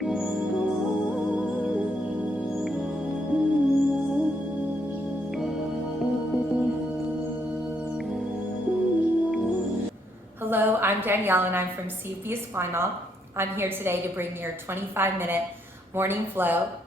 Hello, I'm Danielle and I'm from CFB Spinal. I'm here today to bring your 25-minute morning flow.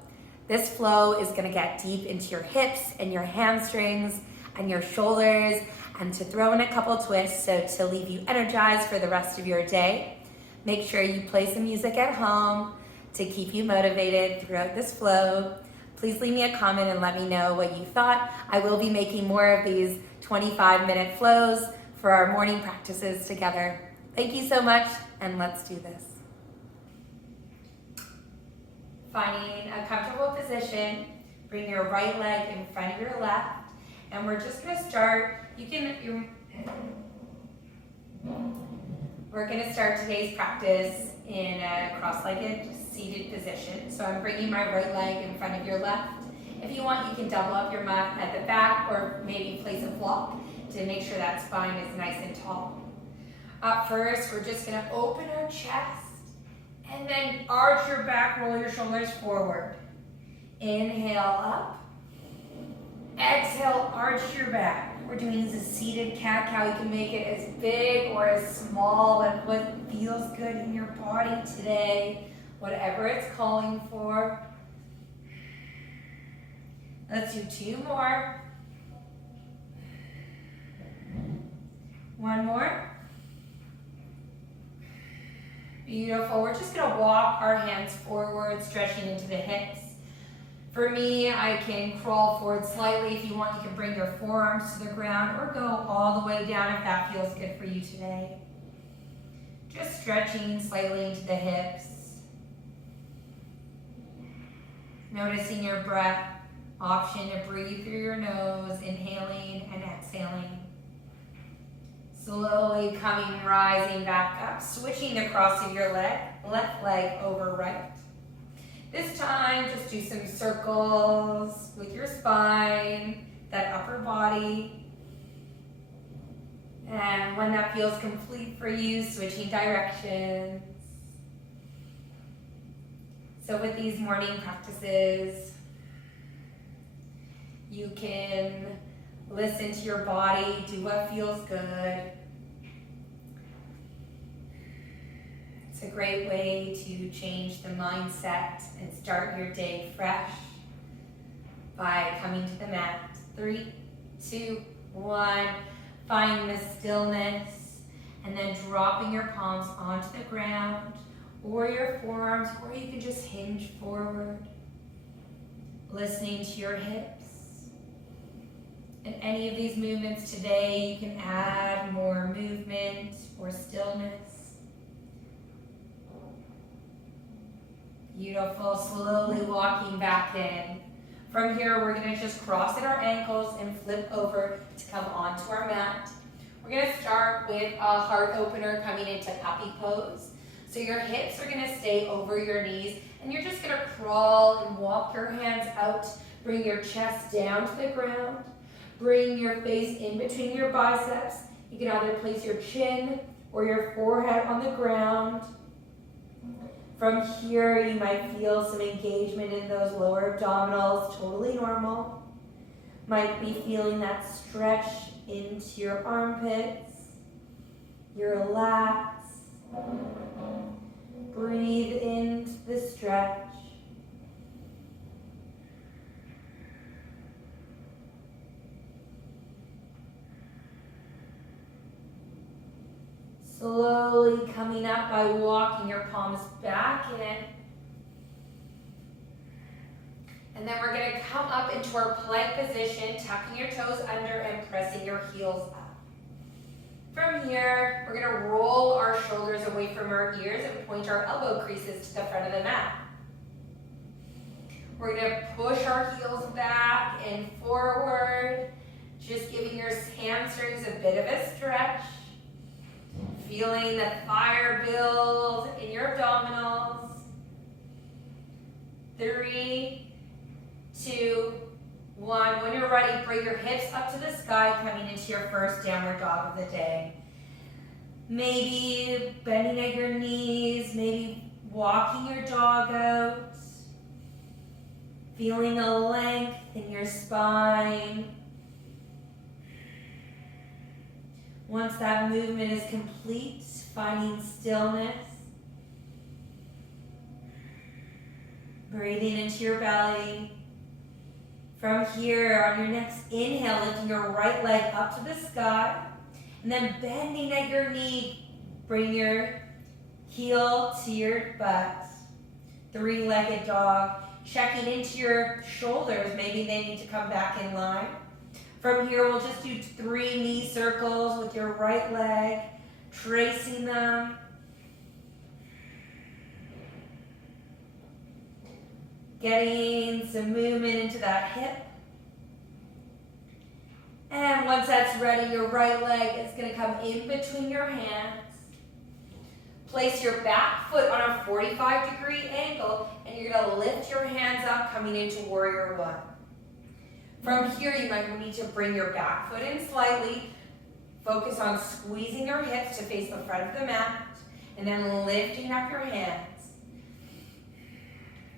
This flow is going to get deep into your hips and your hamstrings and your shoulders, and to throw in a couple twists so to leave you energized for the rest of your day. Make sure you play some music at home to keep you motivated throughout this flow. Please leave me a comment and let me know what you thought. I will be making more of these 25-minute flows for our morning practices together. Thank you so much, and let's do this. Finding a comfortable position, bring your right leg in front of your left, and we're just gonna start, we're gonna start today's practice in a cross-legged seated position. So I'm bringing my right leg in front of your left. If you want, you can double up your mat at the back or maybe place a block to make sure that spine is nice and tall. Up first, we're just gonna open our chest and then arch your back, roll your shoulders forward. Inhale up, exhale, arch your back. We're doing this seated cat-cow. You can make it as big or as small, but what feels good in your body today, whatever it's calling for. Let's do 2 more. One more. Beautiful. We're just gonna walk our hands forward, stretching into the hips. For me, I can crawl forward slightly. If you want, you can bring your forearms to the ground or go all the way down if that feels good for you today. Just stretching slightly into the hips. Noticing your breath. Option to breathe through your nose, inhaling and exhaling. Slowly rising back up, switching the cross of your left leg over right. This time, just do some circles with your spine, that upper body. And when that feels complete for you, switching directions. So with these morning practices, you can listen to your body, do what feels good. It's a great way to change the mindset and start your day fresh by coming to the mat. 3, 2, 1. Find the stillness and then dropping your palms onto the ground or your forearms, or you can just hinge forward. Listening to your hips. In any of these movements today, you can add more movement or stillness. Beautiful, slowly walking back in. From here, we're gonna just cross at our ankles and flip over to come onto our mat. We're gonna start with a heart opener coming into puppy pose. So your hips are gonna stay over your knees, and you're just gonna crawl and walk your hands out. Bring your chest down to the ground. Bring your face in between your biceps. You can either place your chin or your forehead on the ground. From here, you might feel some engagement in those lower abdominals, totally normal. Might be feeling that stretch into your armpits, your lats. Breathe into the stretch. Slowly coming up by walking your palms back in. And then we're gonna come up into our plank position, tucking your toes under and pressing your heels up. From here, we're gonna roll our shoulders away from our ears and point our elbow creases to the front of the mat. We're gonna push our heels back and forward, just giving your hamstrings a bit of a stretch. Feeling the fire build in your abdominals. 3, 2, 1. When you're ready, bring your hips up to the sky, coming into your first downward dog of the day. Maybe bending at your knees, maybe Walking your dog out. Feeling a length in your spine. Once that movement is complete, finding stillness. Breathing into your belly. From here, on your next inhale, lifting your right leg up to the sky. And then bending at your knee, bring your heel to your butt. Three-legged dog. Checking into your shoulders. Maybe they need to come back in line. From here, we'll just do 3 knee circles with your right leg. Tracing them. Getting some movement into that hip. And once that's ready, your right leg is going to come in between your hands. Place your back foot on a 45-degree angle, and you're going to lift your hands up, coming into Warrior One. From here, you might need to bring your back foot in slightly. Focus on squeezing your hips to face the front of the mat, and then lifting up your hands.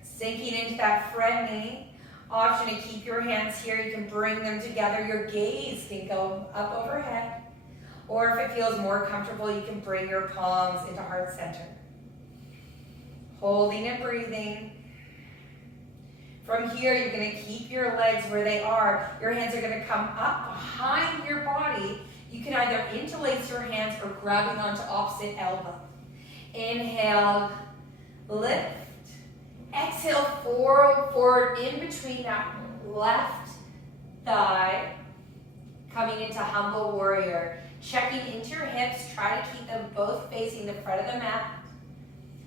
Sinking into that front knee. Option to keep your hands here. You can bring them together. Your gaze can go up overhead. Or if it feels more comfortable, you can bring your palms into heart center. Holding and breathing. From here, you're going to keep your legs where they are. Your hands are going to come up behind your body. You can either interlace your hands or grabbing onto opposite elbow. Inhale, lift. Exhale, forward in between that left thigh. Coming into Humble Warrior. Checking into your hips. Try to keep them both facing the front of the mat.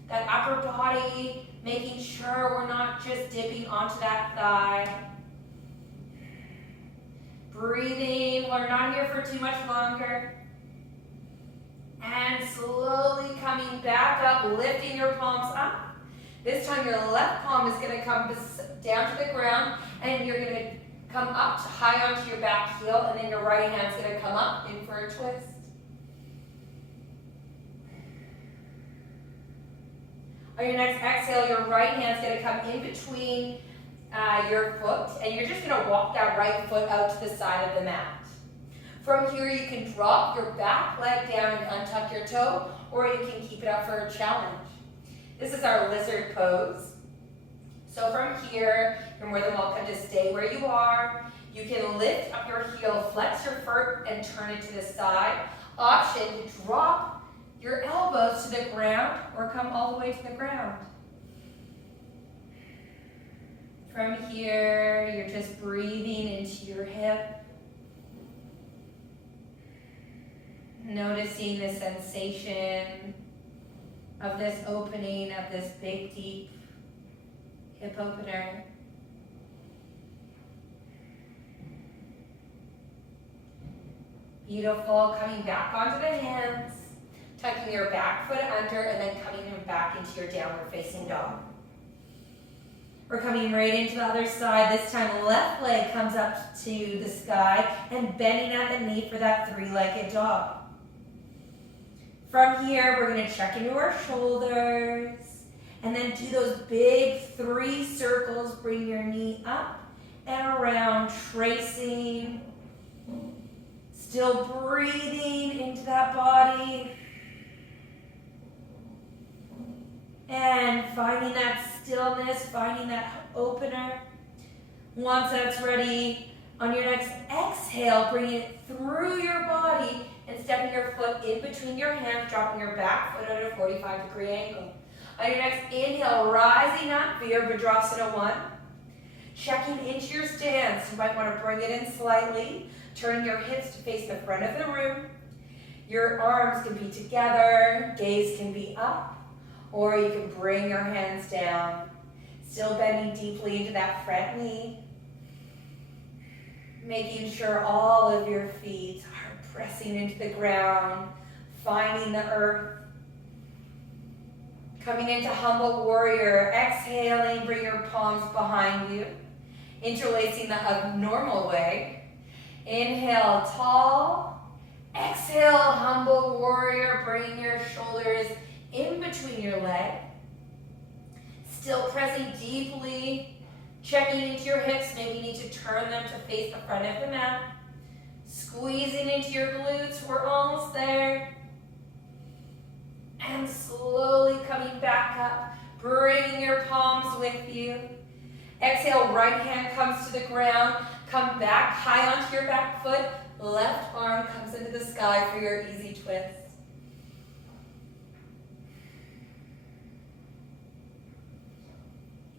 That upper body, making sure we're not just dipping onto that thigh. Breathing. We're not here for too much longer. And slowly coming back up, lifting your palms up. This time your left palm is going to come down to the ground, and you're going to come up to high onto your back heel, and then your right hand's going to come up in for a twist. On your next exhale, your right hand's going to come in between your foot, and you're just going to walk that right foot out to the side of the mat. From here, you can drop your back leg down and untuck your toe, or you can keep it up for a challenge. This is our lizard pose. So from here, you're more than welcome to stay where you are. You can lift up your heel, flex your foot, and turn it to the side. Option to drop your elbows to the ground or come all the way to the ground. From here, you're just breathing into your hip. Noticing the sensation of this opening, of this big, deep hip opener. Beautiful. Coming back onto the hands, tucking your back foot under, and then coming back into your downward facing dog. We're coming right into the other side. This time, left leg comes up to the sky and bending at the knee for that three-legged dog. From here, we're going to check into our shoulders and then do those big 3 circles. Bring your knee up and around, tracing. Still breathing into that body. And finding that stillness, finding that opener. Once that's ready, on your next exhale, bring it through your body and stepping your foot in between your hands, dropping your back foot at a 45-degree angle. On your next inhale, rising up, Virabhadrasana 1. Checking into your stance. You might want to bring it in slightly. Turn your hips to face the front of the room. Your arms can be together, gaze can be up, or you can bring your hands down. Still bending deeply into that front knee. Making sure all of your feet are pressing into the ground, finding the earth. Coming into Humble Warrior, exhaling, bring your palms behind you. Interlacing the normal way. Inhale, tall. Exhale, Humble Warrior, bringing your shoulders in between your legs. Still pressing deeply, checking into your hips. Maybe you need to turn them to face the front of the mat. Squeezing into your glutes, we're almost there. And slowly coming back up, bringing your palms with you. Exhale, right hand comes to the ground. Come back high onto your back foot. Left arm comes into the sky for your easy twist.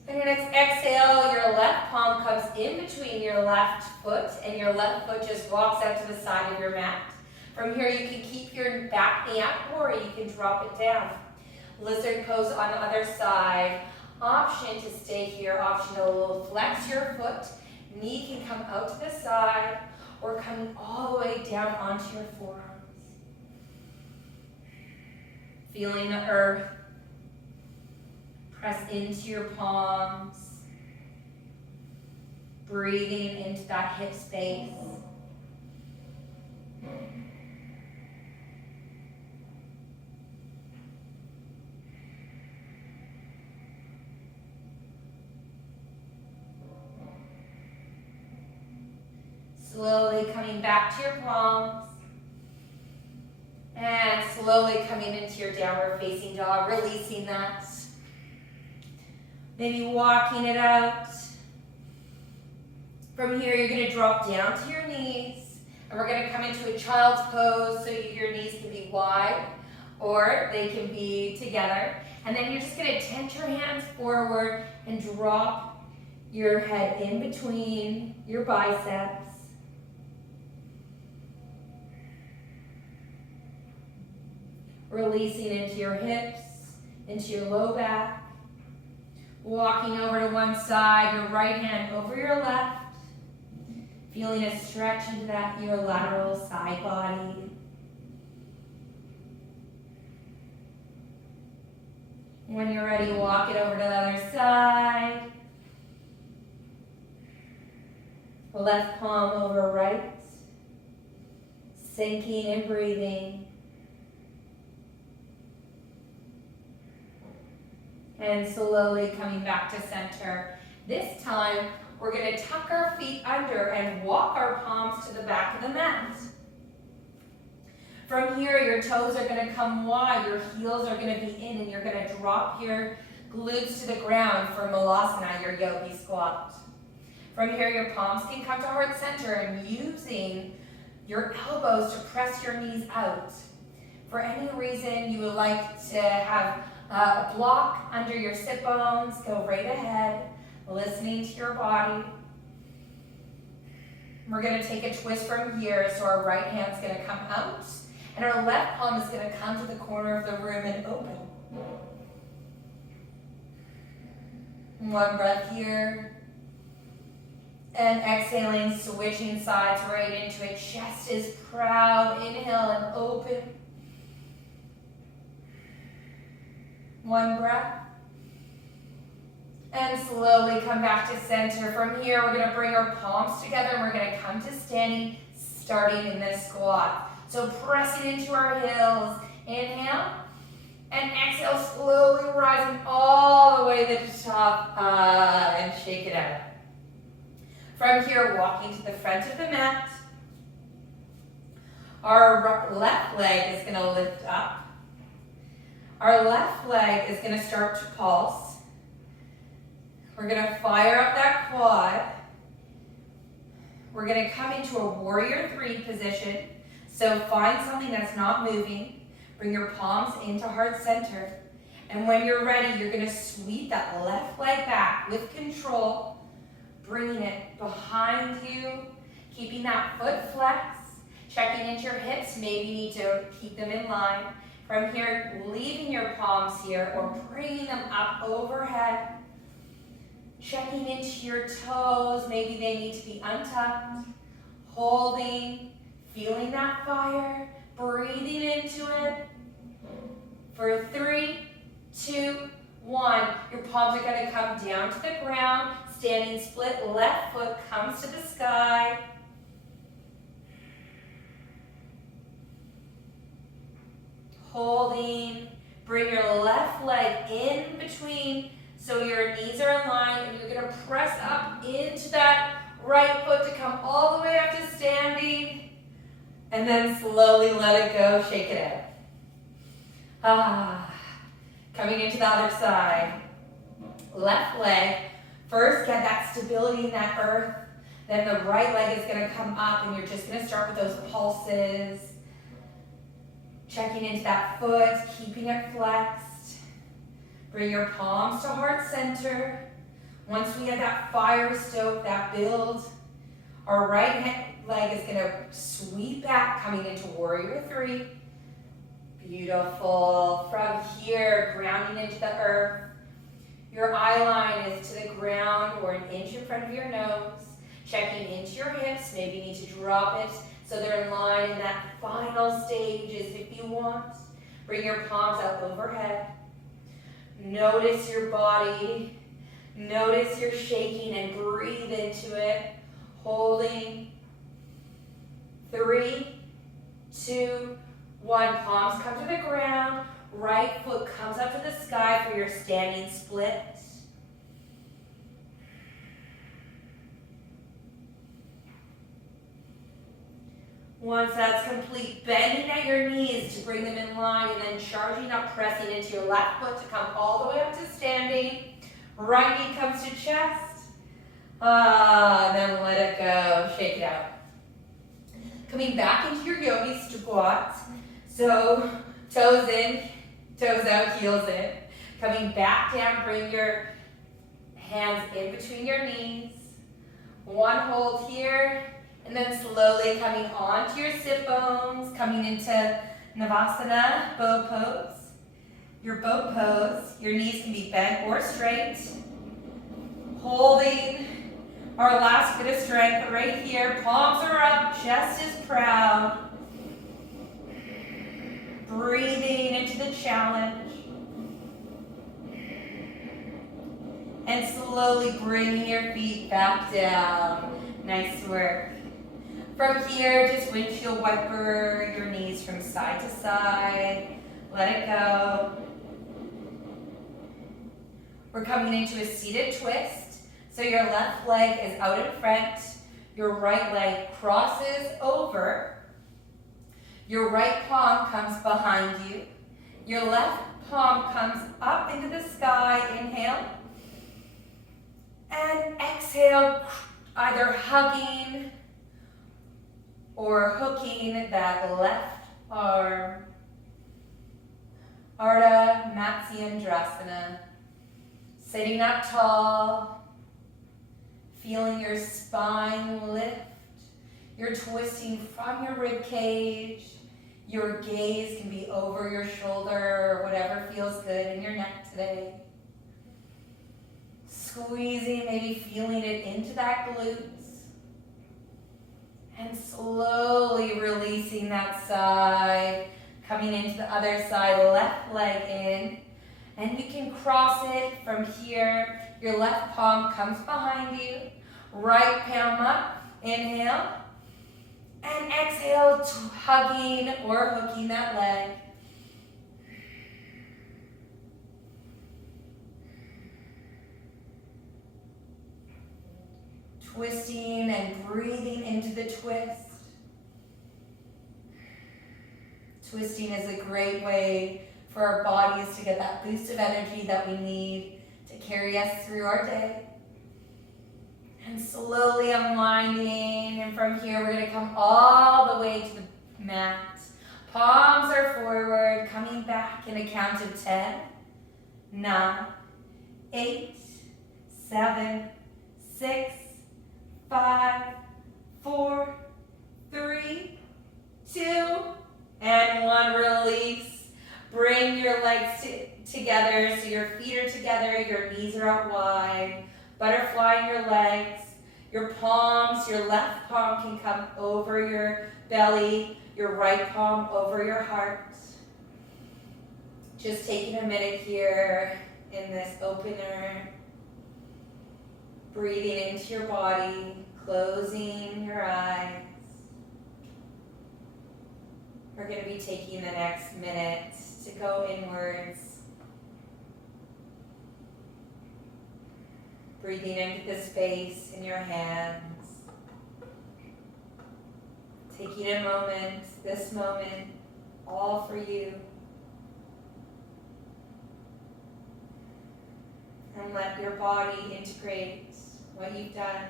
And your next exhale, your left palm comes in between your left foot, and your left foot just walks out to the side of your mat. From here, you can keep your back knee up, or you can drop it down. Lizard pose on the other side. Option to stay here, optional, flex your foot. Knee can come out to the side, or coming all the way down onto your forearms. Feeling the earth. Press into your palms. Breathing into that hip space. Slowly coming back to your palms. And slowly coming into your downward facing dog, releasing that. Maybe walking it out. From here, you're going to drop down to your knees. And we're going to come into a child's pose, so your knees can be wide or they can be together. And then you're just going to tent your hands forward and drop your head in between your biceps. Releasing into your hips, into your low back. Walking over to one side, your right hand over your left. Feeling a stretch into that, your lateral side body. When you're ready, walk it over to the other side. Left palm over right. Sinking and breathing. And slowly coming back to center. This time, we're going to tuck our feet under and walk our palms to the back of the mat. From here, your toes are going to come wide, your heels are going to be in, and you're going to drop your glutes to the ground for Malasana, your yogi squat. From here, your palms can come to heart center, and using your elbows to press your knees out. For any reason you would like to have a block under your sit bones, go right ahead, listening to your body. We're going to take a twist from here, so our right hand's going to come out, and our left palm is going to come to the corner of the room and open. One breath here. And exhaling, switching sides right into it. Chest is proud. Inhale and open. One breath. And slowly come back to center. From here, we're going to bring our palms together and we're going to come to standing, starting in this squat. So pressing into our heels. Inhale. And exhale, slowly rising all the way to the top and shake it out. From here, walking to the front of the mat. Our left leg is going to lift up. Our left leg is going to start to pulse. We're going to fire up that quad. We're going to come into a warrior 3 position. So find something that's not moving. Bring your palms into heart center. And when you're ready, you're going to sweep that left leg back with control. Bringing it behind you, keeping that foot flex, checking into your hips. Maybe you need to keep them in line. From here, leaving your palms here or bringing them up overhead. Checking into your toes. Maybe they need to be untucked. Holding, feeling that fire, breathing into it. For 3, 2, 1. Your palms are going to come down to the ground. Standing split, left foot comes to the sky. Holding, bring your left leg in between So your knees are in line and you're gonna press up into that right foot to come all the way up to standing. And then slowly let it go, shake it out. Coming into the other side. Left leg, first get that stability in that earth. Then the right leg is gonna come up and you're just gonna start with those pulses. Checking into that foot, keeping it flexed. Bring your palms to heart center. Once we get that fire stoked, that build, our right leg is gonna sweep back, coming into warrior three. Beautiful. From here, grounding into the earth. Your eye line is to the ground or an inch in front of your nose. Checking into your hips, maybe you need to drop it so they're in line in that final stages if you want. Bring your palms out overhead. Notice your body. Notice your shaking and breathe into it. Holding. 3, 2, 1. Palms come to the ground. Right foot comes up to the sky for your standing split. Once that's complete, bending at your knees to bring them in line and then charging up, pressing into your left foot to come all the way up to standing. Right knee comes to chest. Then let it go, shake it out. Coming back into your yogi squat. So toes in, toes out, heels in. Coming back down, bring your hands in between your knees. One hold here. And then slowly coming onto your sit bones, coming into Navasana, bow pose. Your bow pose, your knees can be bent or straight. Holding our last bit of strength right here. Palms are up, chest is proud. Breathing into the challenge. And slowly bringing your feet back down. Nice work. From here, just windshield wiper your knees from side to side. Let it go. We're coming into a seated twist. So your left leg is out in front. Your right leg crosses over. Your right palm comes behind you. Your left palm comes up into the sky. Inhale. And exhale, either hugging or hooking that left arm. Ardha Matsyendrasana. Sitting up tall, feeling your spine lift. You're twisting from your rib cage. Your gaze can be over your shoulder or whatever feels good in your neck today. Squeezing, maybe feeling it into that glutes. And slowly releasing that side. Coming into the other side, left leg in. And you can cross it from here. Your left palm comes behind you. Right palm up. Inhale. And exhale, hugging or hooking that leg. Twisting and breathing into the twist. Twisting is a great way for our bodies to get that boost of energy that we need to carry us through our day. And slowly unwinding, and from here we're going to come all the way to the mat. Palms are forward, coming back in a count of 10, 9, 8, 7, 6, 5, 4, 3, 2, and 1. Release. Bring your legs together so your feet are together, your knees are out wide. Butterfly in your legs. Your palms, your left palm can come over your belly, your right palm over your heart. Just taking a minute here in this opener. Breathing into your body, closing your eyes. We're going to be taking the next minute to go inwards. Breathing into the space in your hands. Taking a moment, this moment, all for you. And let your body integrate what you've done.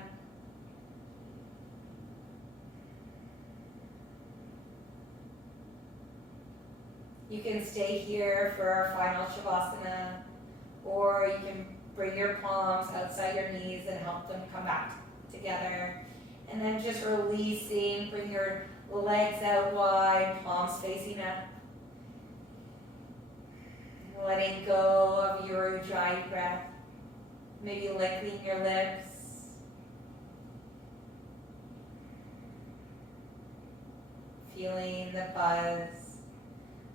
You can stay here for our final Shavasana, or you can bring your palms outside your knees and help them come back together. And then just releasing, bring your legs out wide, palms facing up. Letting go of your Ujjayi breath. Maybe licking your lips. Feeling the buzz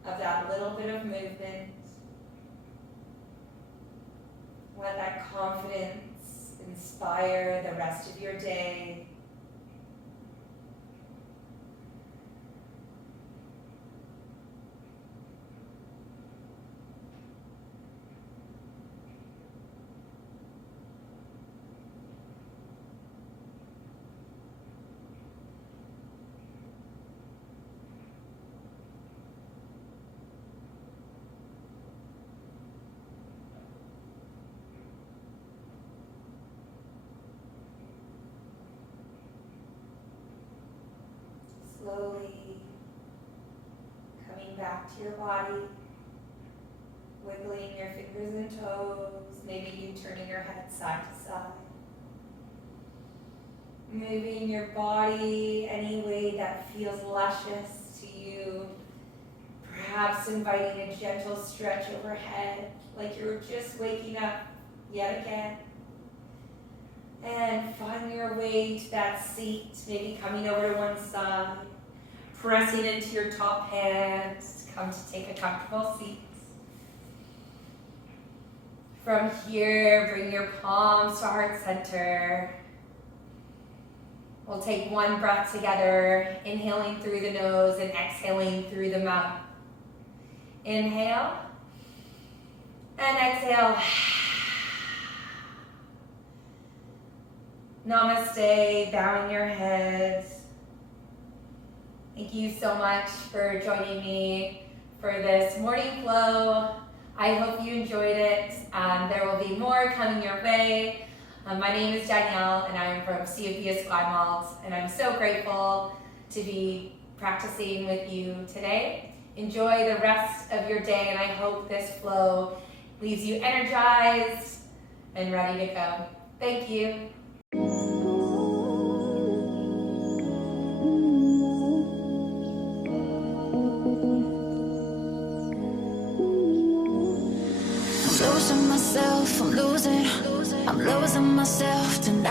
of that little bit of movement. Let that confidence inspire the rest of your day. Slowly coming back to your body, wiggling your fingers and toes, maybe you turning your head side to side. Moving your body any way that feels luscious to you, perhaps inviting a gentle stretch overhead, like you're just waking up yet again. And find your way to that seat, maybe coming over to one side, pressing into your top hands to come to take a comfortable seat. From here, bring your palms to heart center. We'll take one breath together, inhaling through the nose and exhaling through the mouth. Inhale and exhale. Namaste, bowing your heads. Thank you so much for joining me for this morning flow. I hope you enjoyed it. There will be more coming your way. My name is Danielle and I'm from CFP Esquimalt, and I'm so grateful to be practicing with you today. Enjoy the rest of your day, and I hope this flow leaves you energized and ready to go. Thank you. I'm losing myself tonight.